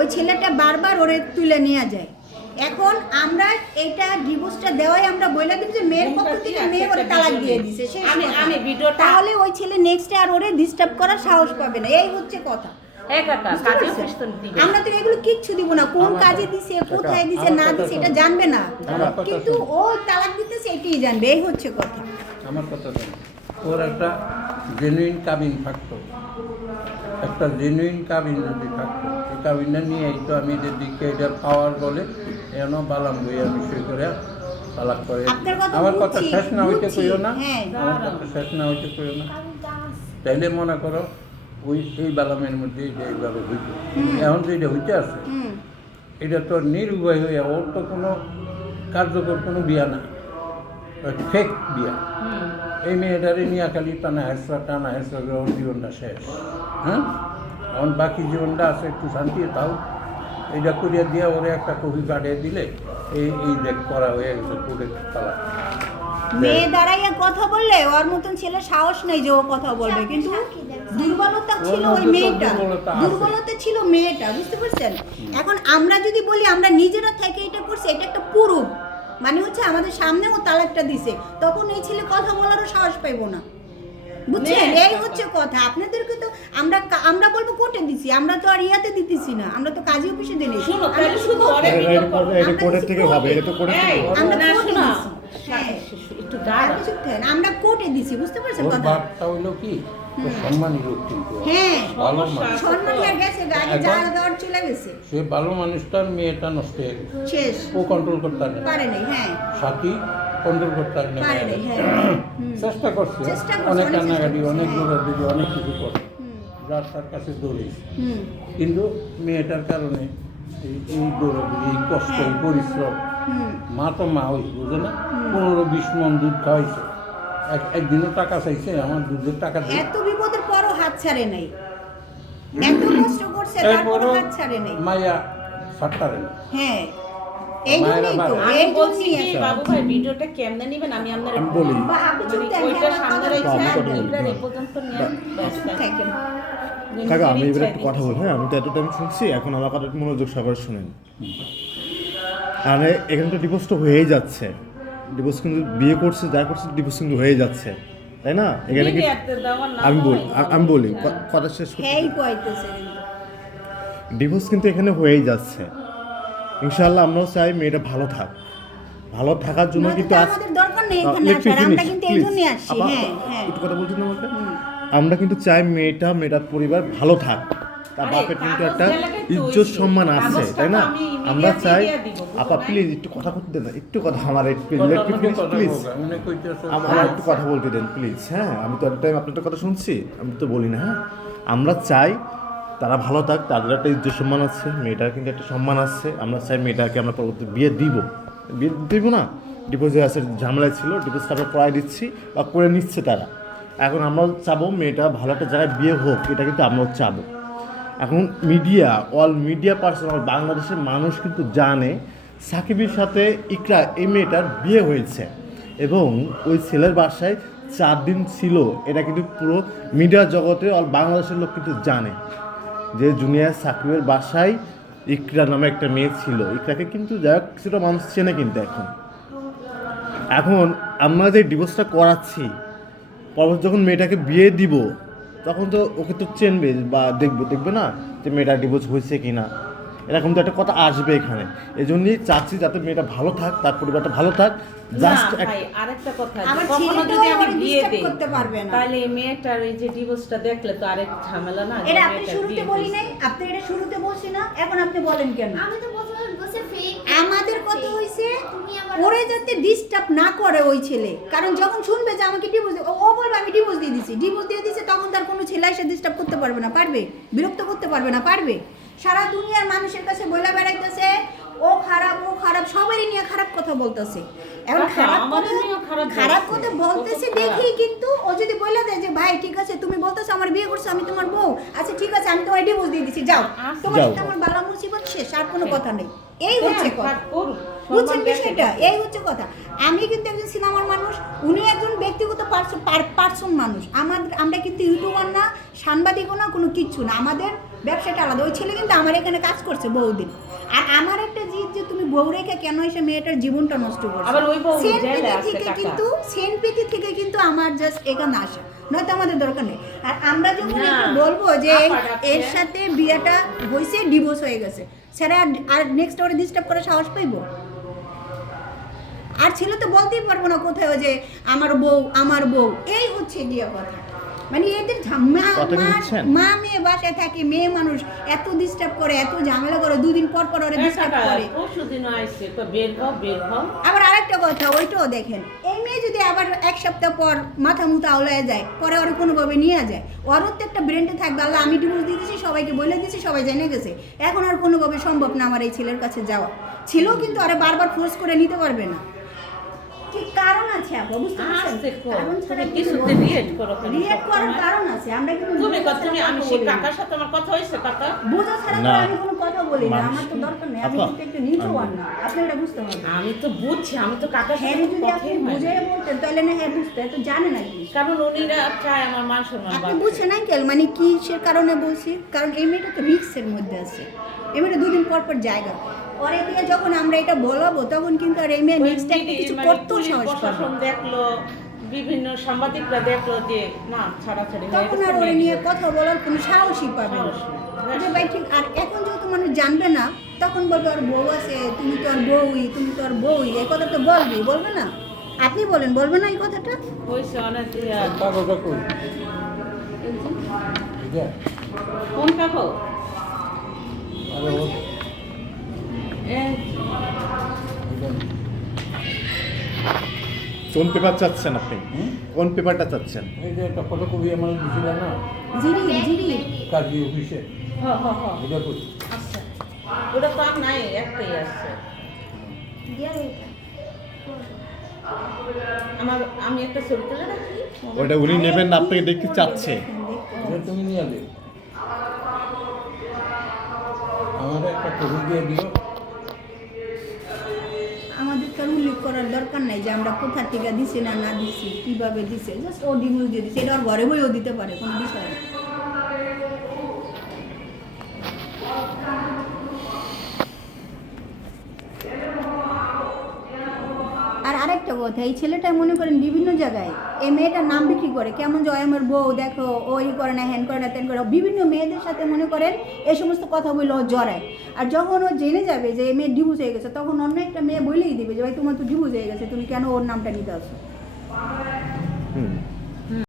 ওই ছেলেটা বারবার ওরে তুলে নিয়ে যায়। এখন আমরা এইটা ডিভোর্সটা দেওয়াই আমরা বলে দিই যে মেয়ের পক্ষ থেকে মেয়ে ওরে তালাক দিয়ে দিছে, আমি ভিডিওটা তাহলে ওই ছেলে নেক্সট আর ওরে ডিস্টার্ব করার সাহস পাবে না, এই হচ্ছে কথা। আমরা তো এগুলো কিচ্ছু দিব না, কোন কাজে দিছে, কোথায় দিছে না দিছে এটা জানবে না, কিন্তু ও তালাক দিতেছে এটাই জানবে, এই হচ্ছে কথা। আমার কথা শোনো, ওর একটা জেনুইন কাবিন থাকতো, একটা জেনুইন কাবিন যদি থাকতো, এই কাবিনটা নিয়ে এই তো আমি এদের দিকে এটা পাওয়ার বলে এন বালাম বইয়া বিষয় করে তালাক করে। আমার কথা শেষ না হইতে কইও না, আমার কথা শেষ না হইতে কইও না। তাইলে মনে করো ওই এই বালামের মধ্যে এইভাবে হইতো, এখন তো এটা হইতে আছে, এটা তো নিরুপায় হয়ে ওর তো কোনো কার্যকর কোনো বিয়া না, ফেক বিয়া। এই মেয়েটারে নিয়ে খালি টানা হেসরা করে ওর জীবনটা শেষ। হ্যাঁ, এখন বাকি জীবনটা আছে একটু শান্তি, তাও এইটা করিয়া দিয়ে ওরে একটা কপি কাটিয়ে দিলে এই দেখ করা হয়ে গেছে কোর্টে তালাক। মেয়ে দাঁড়াইয়া কথা বললে ওর মতন ছেলে সাহস নেই যে ও কথা বলবে, কিন্তু দুর্বলতা ছিল ওই মেয়েটা, দুর্বলতা ছিল মেয়েটা, বুঝতে পারছেন? এখন আমরা যদি বলি আমরা নিজেরা থেকে এটা করছি, এটা একটা পুরুষ মানে হচ্ছে আমাদের সামনে ও তালাকটা দিছে, তখন এই ছেলে কথা বলারও সাহস পাইবো না, বুঝছেন? এই হচ্ছে কথা। আপনাদেরকে তো আমরা বলবো কোর্টে দিছি, আমরা তো আর ইয়াতে দিতেছি না, আমরা তো কাজী অফিসে দিলি। আমরা কোর্টে দিছি, বুঝতে পারছেন কথা? হইলো কি সম্মানী লোক, কিন্তু ভালো মানুষ, চলে গেছে, সে ভালো মানুষটার মেয়েটা নষ্ট হয়ে গেছে, শেষ ও কন্ট্রোল করতে পারে নাই। হ্যাঁ, সাথী কন্ট্রোল করতে পারে নাই। চেষ্টা করছে, অনেক কান্নাকাটি, অনেক দৌড়াদৌড়ি, অনেক কিছু করছে, যার তার কাছে দৌড়েছে, কিন্তু মেয়েটার কারণে এই দৌড়াদৌড়ি, এই কষ্ট, এই পরিশ্রম, মা তো মা ওই বুঝে না, 15-20 মণ দুধ খাওয়াইছে, একদিনও টাকা চাইছে আমার দুধের টাকা দিয়ে, এত বিপদের পরও হাত ছাড়ে নাই, এত কষ্ট করছে তারপরও হাত ছাড়ে নাই, মায়া ছাড়তারে না। হ্যাঁ, এই জন্যই তো, এই বলছি জন্যই কি বাবু ভাই ভিডিওটা কেমনে নেবেন আমি আপনাদের বলি, ওইটা সামনে রেখে আপনারা এই পর্যন্ত নিয়ে ব্যস্ত থাকেন। কাকা আমি এবার একটু কথা বলি। হ্যাঁ, আমি তো এতটা আমি শুনছি, এখন আমার কথা মনোযোগ সহকারে শুনেন। আর এখানে তো ডিভোর্স তো হয়েই যাচ্ছে, ডিভোর্স কিন্তু বিয়ে করছে যা করছে ডিভোর্স কিন্তু হয়ে যাচ্ছে, তাই না? এখানে কি আমি বলি কথা শেষ ডিভোর্স কিন্তু এখানে হয়েই যাচ্ছে। ইনশাআল্লাহ আমরাও চাই মেয়েটা ভালো থাক, ভালো থাকার জন্য কিন্তু একটু কথা বলছি না আমাকে, আমরা কিন্তু চাই মেয়েটার পরিবার ভালো থাক, তার বাপের কিন্তু একটা ইজ্জত সম্মান আছে, তাই না? আমরা চাই আপা প্লিজ একটু কথা বলতে দেন, একটু কথা আমার প্লিজ আমার একটু কথা বলতে দেন প্লিজ। হ্যাঁ, আমি তো একটা টাইম আপনার কথা শুনছি, আমি তো বলি না। হ্যাঁ, আমরা চাই তারা ভালো থাক, তাদের একটা ইজ্জত সম্মান আছে, মেয়েটার কিন্তু একটা সম্মান আছে। আমরা চাই মেয়েটাকে আমরা পরবর্তী বিয়ে দিব না, ডিভোর্সে আছে ঝামেলায় ছিল, ডিভোর্স তারপর করাই দিচ্ছি বা করে নিচ্ছে তারা। এখন আমরাও চাবো মেয়েটা ভালো একটা জায়গায় বিয়ে হোক, এটা কিন্তু আমরাও চাবো। এখন অল মিডিয়া পার্সোনাল বাংলাদেশের মানুষ কিন্তু জানে সাকিবের সাথে ইকরা এই মেয়েটার বিয়ে হয়েছে এবং ওই ছেলের বাসায় 4 দিন ছিল, এটা কিন্তু পুরো মিডিয়া জগতে অল বাংলাদেশের লোক কিন্তু জানে যে জুনিয়র সাকিবের বাসায় ইকরা নামে একটা মেয়ে ছিল। ইকরাকে কিন্তু যাই হোক কিছুটা মানুষ চেনে, কিন্তু এখন আমরা যে ডিভোর্সটা করাচ্ছি, পরবর্তী যখন মেয়েটাকে বিয়ে দিব তখন তো ওকে তো চেনবে বা দেখবে না যে মেয়েটা ডিভোর্স হয়েছে কি না, এরকম তো একটা কথা আসবে এখানে। এই জন্যই চাচ্ছি যাতে মেয়েটা ভালো থাক, তার পরিবারটা ভালো থাক। জাস্ট আরেকটা কথা, কখনো যদি আমি বিয়ে দেই তাহলে মেয়েটার এই যে ডিভোর্সটা দেখলে তো আরেক ঝামেলা না। এটা আপনি শুরুতে বলি নাই, আপনি এটা শুরুতে বলছি না, এখন আপনি বলেন কেন? আমি তো বলছি ফেক। আমাদের কথা হইছে ওরে যাতে ডিস্টার্ব না করে ওই ছেলে, কারণ যখন শুনবে যে আমাকে ডিভোর্স ও বলবে আমি ডিভোর্স দিয়ে দিছি, তখন তার কোনো ছেলে এসে ডিস্টার্ব করতে পারবে না, পারবে বিরক্ত করতে পারবে না, পারবে। সারা দুনিয়ার মানুষের কাছে বইলা বেড়াইতেছে ও খারাপ সবারই নিয়ে খারাপ কথা বলতেছে। এখন খারাপ কথা বলতেছে দেখি, কিন্তু ও যদি বলে দেয় যে ভাই ঠিক আছে তুমি বলতেছো আমার বিয়ে করছো, আমি তোমার বউ, আচ্ছা ঠিক আছে আমি তোমার ডিভোর্স দিয়ে দিচ্ছি, যাও, তোমার সাথে আমার বালা মুসিবত শেষ, আর কোনো কথা নেই। এই হচ্ছে কথা, বুঝছেন বিষয়টা? এই হচ্ছে কথা। আমি কিন্তু একজন সিনেমার মানুষ, উনি একজন ব্যক্তিগত পার্সন মানুষ, আমরা কিন্তু ইউটিউবার না, সাংবাদিকও না, কোনো কিচ্ছু না, আমাদের ব্যবসাটা আলাদা। ওই ছেলে কিন্তু আমার এখানে কাজ করছে বহুদিন। আর আমার একটা জিদ যে তুমি বউ রেখে কেন এসে মেয়েটার জীবনটা নষ্ট করছো। আবার ওই বউ সেন্ট জেলে পেটি আছে থেকে টাকা। কিন্তু সেন্ট পেটি থেকে কিন্তু আমার জাস্ট এখানে আসা, নয়তো আমাদের দরকার নেই। আর আমরা যখন না, একটু বলবো যে আপা ডাকছে। এর সাথে বিয়েটা হয়েছে, ডিভোর্স হয়ে গেছে, সেটা আর নেক্সট ওরে ডিস্টার্ব করার সাহস পাইবো? আর ছেলে তো বলতেই পারবো না কোথায় যে আমার বউ এই হচ্ছে গিয়া কথা। মানে এদের কথা কি বুঝছেন? মা মেয়ে বাসায় থাকে, মেয়ে মানুষ এত ডিস্টার্ব করে, এত ঝামেলা করে, দুদিন পর পর ওরা ডিস্টার্ব করে। পরশুদিনও আইছে তো বের হও। আবার আরেকটা কথা, ওইটাও দেখেন, এই মেয়ে যদি আবার এক সপ্তাহ পর মাথা মুথা আওলায় যায়, পরে ওরা কোনোভাবে নিয়ে যায়, ওরও তো একটা ব্রেন্ডে থাকবে, আল্লাহ আমি ডিভোর্স দিয়ে দিচ্ছি, সবাইকে বলে দিচ্ছি, সবাই জেনে গেছে, এখন আর কোনোভাবে সম্ভব না আমার এই ছেলের কাছে যাওয়া। ছেলেও কিন্তু আরে বারবার ফোর্স করে নিতে পারবে না। কি কারণ আছে আপু, বুঝতে পারছেন? কারণ ছাড়া কিছুতে রিয়েক্ট করো কেন? রিয়েক্ট করার কারণ আছে, আমরা কিন্তু তুমি বোঝা তুমি ছাড়া আমি কথা সেই বলি না। কাকার সাথে আমার কথা হয়েছে কাকা। বোঝা ছাড়া তো না। আমি কোনো কথা বলি না, মানুষ- আমার তো দরকার নেই, আমি আপা, কিন্তু একটু নিচুয়ান না, আপনি এটা বুঝতে হবে। আমি তো বুঝছি, আমি তো কাকার হ্যাঁ সাথে যদি আপনি কথাই হয় না। বুঝে বলতেন তাহলে না, হ্যাঁ বুঝতে তো জানে নাকি। কারণ উনিরা চায় আমার মান সম্মান আপনি বাড়ুক। বুঝছেন আঙ্কেল, মানে কিসের কারণে বলছি, কারণ এই মেয়েটা তো রিস্কের মধ্যে আছে, এই মেয়েটা দুদিন পর পর জায়গা পরে দিয়ে যখন আমরা এটা বলাবো, তখন কিন্তু আর এই মেয়ে ওই নেক্সট টাইম কিছু মানে করতেও পুলিশ সাহস পাবে প্রশাসন না। দেখলো, বিভিন্ন সাংবাদিকরা দেখলো যে না ছাড়াছাড়ি হয়ে তখন গেছে, আর ওরে মেয়ে নিয়ে গেছে। কথা বলার কোনো সাহসই পাবে না। সাহস নেই। যে ভাই ঠিক, আর এখন যেহেতু মানুষ জানবে না, তখন বলবে ওর বউ আছে, তুমি তো আর বউই, তুমি তো আর বউই, এই কথা তো বলবে না? আপনি বলবে না এই কথাটা? হয়েছে অনেক কাগজটা কই? এটা? কোন কাকো? আরে ও এই এটা। কোন পেপার চাচ্ছেন আপনি? হুম? কোন পেপারটা চাচ্ছেন? এই যে একটা ফটোকপি আমার দিছিল না জিরি কাজী অফিসে, হ এটা কই? আচ্ছা, ওটা তো আর নাই, একটাই আছে আমি একটা ছবি তুলে রাখি। ওটা উনি নেবেন না, আপনাকে দেখতে চাচ্ছে। এটা তুমি নিয়ে যাবে, আমার একটা কপি দিয়ে দিও। আমাদের তো আর উল্লেখ করার দরকার নাই যে আমরা কোথা থেকে দিছি না দিছি, কিভাবে দিছে, জাস্ট ও ডিভোর্স দিয়ে দিছে, এটা ওর ঘরে বইও দিতে পারে, কোনো বিষয় না। আর আরেকটা কথা, এই ছেলেটা মনে করেন বিভিন্ন জায়গায় এই মেয়েটার নাম বিক্রি করে, কেমন যে ওই আমার বউ, দেখো ওই করে না, হ্যান করে না, তেন করে, বিভিন্ন মেয়েদের সাথে মনে করেন এই সমস্ত কথা বলে ও জড়ায়। আর যখন ও জেনে যাবে যে এই মেয়ে ডিভোর্স হয়ে গেছে, তখন অন্য একটা মেয়ে বলেই দিবে যে ভাই তোমার তো ডিভোর্স হয়ে গেছে, তুমি কেন ওর নামটা নিতে আসো।